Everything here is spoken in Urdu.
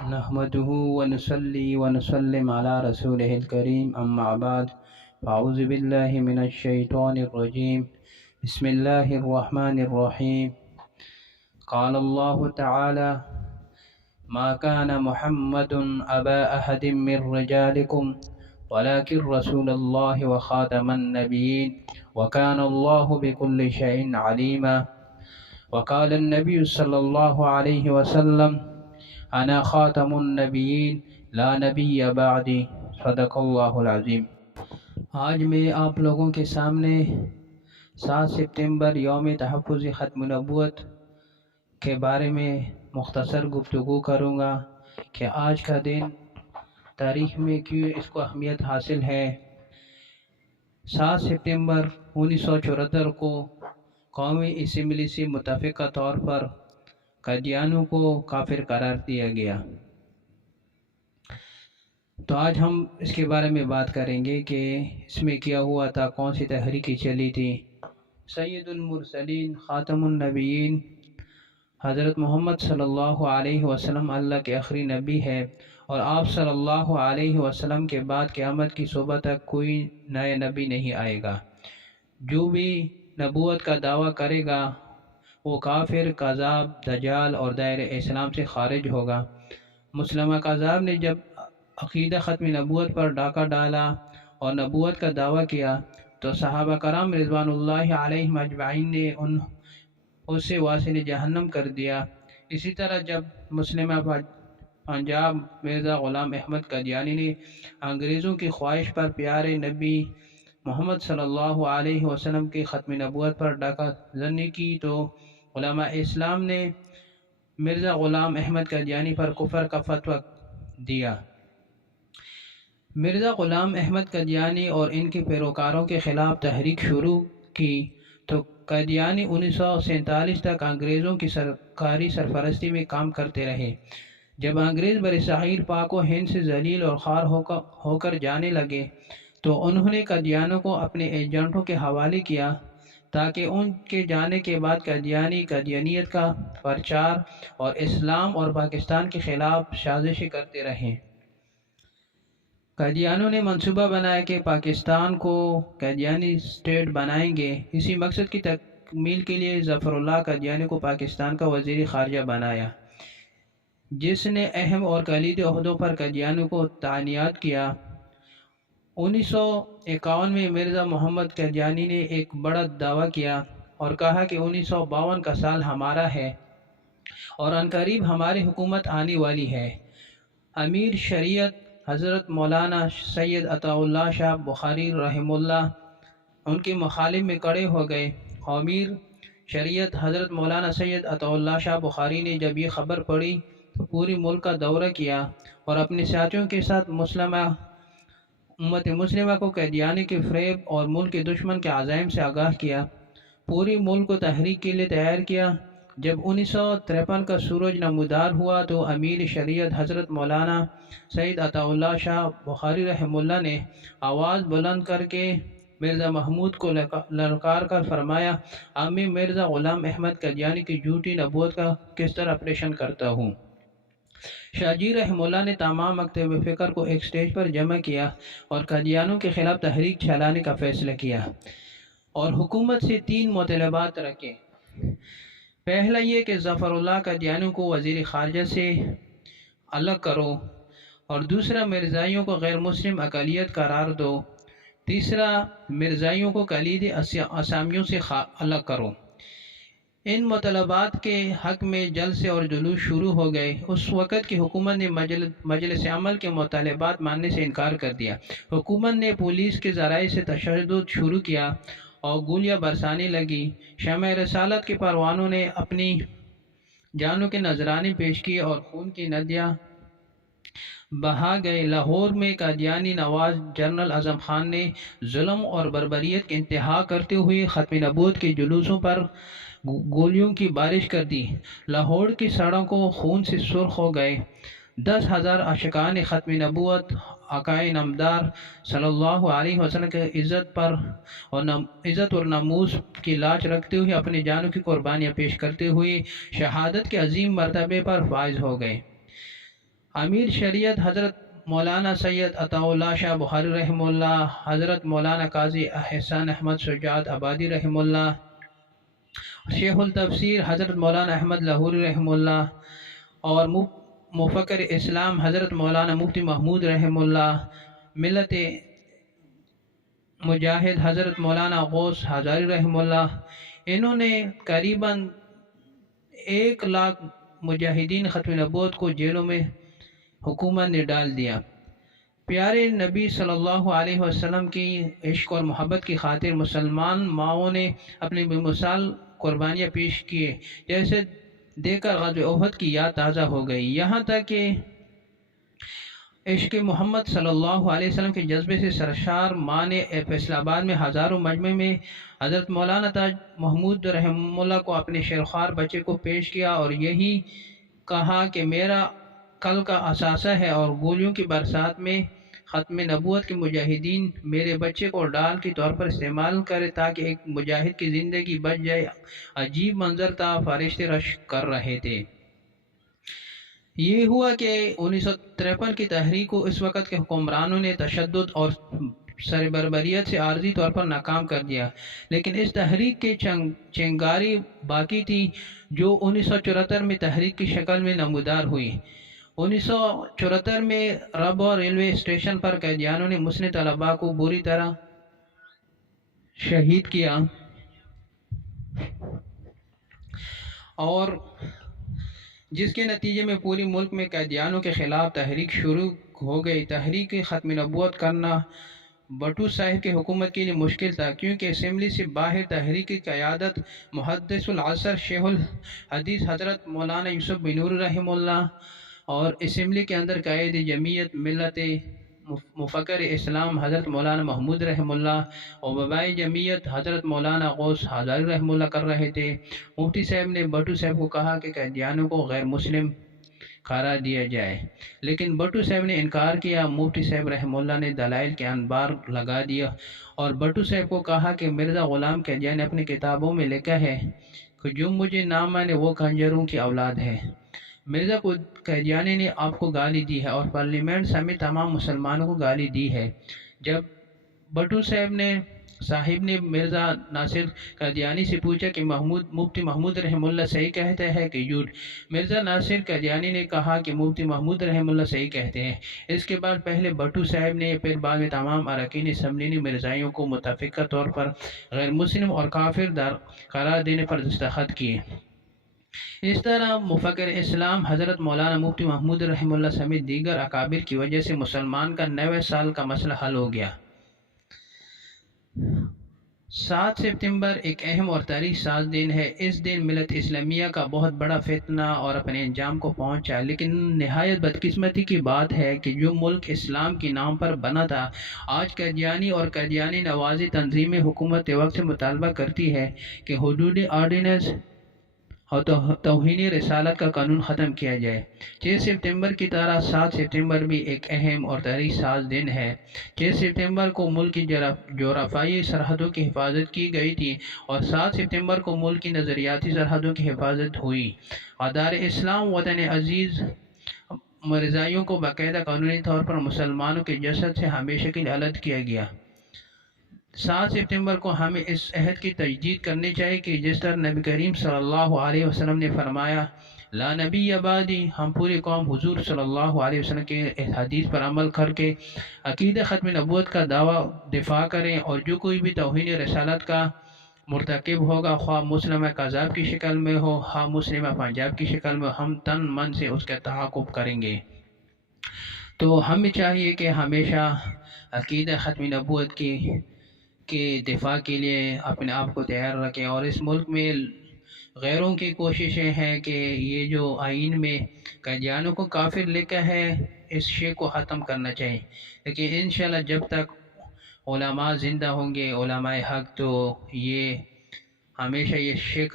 نحمده ونصلي ونسلم على رسوله الكريم أما بعد فأعوذ بالله من الشيطان الرجيم بسم الله الرحمن الرحيم قال الله تعالى ما كان محمد أبا أحد من رجالكم ولكن رسول الله وخاتم النبيين وكان الله بكل شيء عليما وقال النبي صلى الله عليه وسلم أنا خاتم النبيين لا نبي بعدي صدق اللہ العظیم۔ آج میں آپ لوگوں کے سامنے 7 ستمبر یوم تحفظ ختم نبوت کے بارے میں مختصر گفتگو کروں گا کہ آج کا دن تاریخ میں کیوں اس کو اہمیت حاصل ہے۔ 7 ستمبر 1974 کو قومی اسمبلی سے متفقہ طور پر قادیانیوں کو کافر قرار دیا گیا۔ تو آج ہم اس کے بارے میں بات کریں گے کہ اس میں کیا ہوا تھا، کون سی تحریکی چلی تھی۔ سید المرسلین خاتم النبیین حضرت محمد صلی اللہ علیہ وسلم اللہ کے آخری نبی ہے، اور آپ صلی اللہ علیہ وسلم کے بعد قیامت کی صبح تک کوئی نیا نبی نہیں آئے گا۔ جو بھی نبوت کا دعویٰ کرے گا وہ کافر، کذاب، دجال اور دائرہ اسلام سے خارج ہوگا۔ مسلمہ کذاب نے جب عقیدہ ختم نبوت پر ڈاکہ ڈالا اور نبوت کا دعویٰ کیا تو صحابہ کرام رضوان اللہ علیہم اجمعین نے اسے واصل جہنم کر دیا۔ اسی طرح جب مسلمہ پنجاب مرزا غلام احمد قادیانی نے انگریزوں کی خواہش پر پیارے نبی محمد صلی اللہ علیہ وسلم کی ختم نبوت پر ڈاکہ زنی کی تو علماء اسلام نے مرزا غلام احمد قادیانی پر کفر کا فتویٰ دیا۔ مرزا غلام احمد قادیانی اور ان کے پیروکاروں کے خلاف تحریک شروع کی تو قادیانی 1947 تک انگریزوں کی سرکاری سرپرستی میں کام کرتے رہے۔ جب انگریز برصغیر پاک و ہند سے ذلیل اور خوار ہو کر جانے لگے تو انہوں نے قادیانیوں کو اپنے ایجنٹوں کے حوالے کیا تاکہ ان کے جانے کے بعد قادیانی قادیانیت کا پرچار اور اسلام اور پاکستان کے خلاف سازشیں کرتے رہیں۔ قادیانیوں نے منصوبہ بنایا کہ پاکستان کو قادیانی اسٹیٹ بنائیں گے۔ اسی مقصد کی تکمیل کے لیے ظفر اللہ قادیانی کو پاکستان کا وزیر خارجہ بنایا، جس نے اہم اور کلیدی عہدوں پر قادیانیوں کو تعینات کیا۔ 1951 میں مرزا محمد قادیانی نے ایک بڑا دعویٰ کیا اور کہا کہ 1952 کا سال ہمارا ہے اور عنقریب ہماری حکومت آنے والی ہے۔ امیر شریعت حضرت مولانا سید عطا اللہ شاہ بخاری رحمہ اللہ ان کے مخالف میں کڑے ہو گئے۔ امیر شریعت حضرت مولانا سید عطا اللہ شاہ بخاری نے جب یہ خبر پڑھی تو پوری ملک کا دورہ کیا اور اپنے ساتھیوں کے ساتھ امت مسلمہ کو قادیانی کے فریب اور ملک کے دشمن کے عزائم سے آگاہ کیا۔ پوری ملک کو تحریک کے لیے تیار کیا۔ جب 1953 کا سورج نمودار ہوا تو امیر شریعت حضرت مولانا سید عطا اللہ شاہ بخاری رحمہ اللہ نے آواز بلند کر کے مرزا محمود کو للکار کر فرمایا، اب میں مرزا غلام احمد قادیانی کی جھوٹی نبوت کا کس طرح آپریشن کرتا ہوں۔ شاہ جی رحمہ اللہ نے تمام مکتب فکر کو ایک سٹیج پر جمع کیا اور قادیانیوں کے خلاف تحریک چلانے کا فیصلہ کیا اور حکومت سے 3 مطالبات رکھے۔ پہلا یہ کہ ظفر اللہ قادیانیوں کو وزیر خارجہ سے الگ کرو، اور دوسرا مرزائیوں کو غیر مسلم اقلیت قرار دو، تیسرا مرزائیوں کو کلیدی اسامیوں سے الگ کرو۔ ان مطالبات کے حق میں جلسے اور جلوس شروع ہو گئے۔ اس وقت کی حکومت نے مجلس عمل کے مطالبات ماننے سے انکار کر دیا۔ حکومت نے پولیس کے ذرائع سے تشدد شروع کیا اور گولیاں برسانے لگی۔ شمع رسالت کے پروانوں نے اپنی جانوں کے نذرانے پیش کیے اور خون کی ندیاں بہا گئے۔ لاہور میں قادیانی نواز جنرل اعظم خان نے ظلم اور بربریت کی انتہا کرتے ہوئے ختم نبوت کے جلوسوں پر گولیوں کی بارش کر دی۔ لاہور کی سڑکوں خون سے سرخ ہو گئے۔ 10,000 عاشقان ختم نبوت آقائے نامدار صلی اللہ علیہ وسلم کے عزت اور ناموس کی لاج رکھتے ہوئے اپنی جانوں کی قربانیاں پیش کرتے ہوئے شہادت کے عظیم مرتبے پر فائز ہو گئے۔ امیر شریعت حضرت مولانا سید عطاءاللہ شاہ بخاری رحمہ اللہ، حضرت مولانا قاضی احسان احمد شجاعت آبادی رحمہ اللہ، شیخ التفسیر حضرت مولانا احمد لاہوری رحمہ اللہ، اور مفکر اسلام حضرت مولانا مفتی محمود رحمہ اللہ، ملت مجاہد حضرت مولانا غوث ہزاری رحمہ اللہ، انہوں نے قریباً 1,00,000 مجاہدین ختم نبوت کو جیلوں میں حکومت نے ڈال دیا۔ پیارے نبی صلی اللہ علیہ وسلم کی عشق اور محبت کی خاطر مسلمان ماؤں نے اپنی بے مثال قربانیاں پیش کیے، جیسے دیکھ کر غزوہ احد کی یاد تازہ ہو گئی، یہاں تک کہ عشق محمد صلی اللہ علیہ وسلم کے جذبے سے سرشار ماں نے فیصل آباد میں ہزاروں مجمع میں حضرت مولانا تاج محمود رحمہ اللہ کو اپنے شیرخوار بچے کو پیش کیا اور یہی کہا کہ میرا کل کا اثاثہ ہے اور گولیوں کی برسات میں ختم نبوت کے مجاہدین میرے بچے کو ڈال کے طور پر استعمال کرے تاکہ ایک مجاہد کی زندگی بچ جائے۔ عجیب منظر تھا، فرشتے رش کر رہے تھے۔ یہ ہوا کہ 1953 کی تحریک کو اس وقت کے حکمرانوں نے تشدد اور سربربریت سے عارضی طور پر ناکام کر دیا، لیکن اس تحریک کے چنگاری باقی تھی جو 1974 میں تحریک کی شکل میں نمودار ہوئی۔ 1974 میں ربوہ ریلوے اسٹیشن پر قیدیانوں نے مسلم طلباء کو بری طرح شہید کیا اور جس کے نتیجے میں پورے ملک میں قیدیانوں کے خلاف تحریک شروع ہو گئی۔ تحریک ختم نبوت کرنا بھٹو صاحب کی حکومت کے لیے مشکل تھا، کیونکہ اسمبلی سے باہر تحریک کی قیادت محدث العصر شیخ الحدیث حضرت مولانا یوسف بن نور رحمہ اللہ اور اسمبلی کے اندر قائد جمعیت ملت مفکر اسلام حضرت مولانا محمود رحمہ اللہ اور وبائی جمعیت حضرت مولانا غوث ہزاری رحمہ اللہ کر رہے تھے۔ مفتی صاحب نے بھٹو صاحب کو کہا کہ قیدیانوں کو غیر مسلم قرار دیا جائے، لیکن بھٹو صاحب نے انکار کیا۔ مفتی صاحب رحمہ اللہ نے دلائل کے انبار لگا دیا اور بھٹو صاحب کو کہا کہ مرزا غلام قادیانی نے اپنی کتابوں میں لکھا ہے کہ جو مجھے نہ مانے وہ خنجروں کی اولاد ہے۔ مرزا قادیانی نے آپ کو گالی دی ہے اور پارلیمنٹ سمیت تمام مسلمانوں کو گالی دی ہے۔ جب بھٹو صاحب نے مرزا ناصر قادیانی سے پوچھا کہ مفتی محمود رحمہ اللہ صحیح کہتے ہیں کہ جھوٹ، مرزا ناصر قادیانی نے کہا کہ مفتی محمود رحمہ اللہ صحیح کہتے ہیں۔ اس کے بعد پہلے بھٹو صاحب نے پھر بعد میں تمام اراکین اسمبلی نے مرزائیوں کو متفقہ طور پر غیر مسلم اور کافر قرار دینے پر دستخط کیے۔ اس طرح مفکر اسلام حضرت مولانا مفتی محمود رحمہ اللہ سمیت دیگر اکابر کی وجہ سے مسلمان کا 90 سال کا مسئلہ حل ہو گیا۔ 7 ستمبر ایک اہم اور تاریخ ساز دن ہے۔ اس دن ملت اسلامیہ کا بہت بڑا فتنہ اور اپنے انجام کو پہنچا، لیکن نہایت بدقسمتی کی بات ہے کہ جو ملک اسلام کے نام پر بنا تھا، آج قادیانی اور قادیانی نواز تنظیمیں حکومت وقت سے مطالبہ کرتی ہے کہ حدودی آرڈیننس اور توہین رسالت کا قانون ختم کیا جائے۔ 6 ستمبر کی طرح 7 ستمبر بھی ایک اہم اور تاریخ ساز دن ہے۔ 6 ستمبر کو ملک کی جغرافیائی سرحدوں کی حفاظت کی گئی تھی اور 7 ستمبر کو ملک کی نظریاتی سرحدوں کی حفاظت ہوئی۔ دار اسلام وطن عزیز مرزائیوں کو باقاعدہ قانونی طور پر مسلمانوں کے جسد سے ہمیشہ کے لیے الگ کیا گیا۔ 7 ستمبر کو ہمیں اس عہد کی تجدید کرنی چاہیے کہ جس طرح نبی کریم صلی اللہ علیہ وسلم نے فرمایا لا نبی بعدی، ہم پوری قوم حضور صلی اللہ علیہ وسلم کے حدیث پر عمل کر کے عقیدہ ختم نبوت کا دفاع کریں، اور جو کوئی بھی توہین رسالت کا مرتکب ہوگا، خواہ مسلم کذاب کی شکل میں ہو، خواہ مسلم پنجاب کی شکل میں، ہم تن من سے اس کا تعاقب کریں گے۔ تو ہمیں چاہیے کہ ہمیشہ عقیدہ ختم نبوت کے دفاع کے لیے اپنے آپ کو تیار رکھیں، اور اس ملک میں غیروں کی کوششیں ہیں کہ یہ جو آئین میں قادیانوں کو کافر لکھا ہے، اس شے کو ختم کرنا چاہیے، لیکن انشاءاللہ جب تک علماء زندہ ہوں گے، علماء حق، تو یہ ہمیشہ یہ شے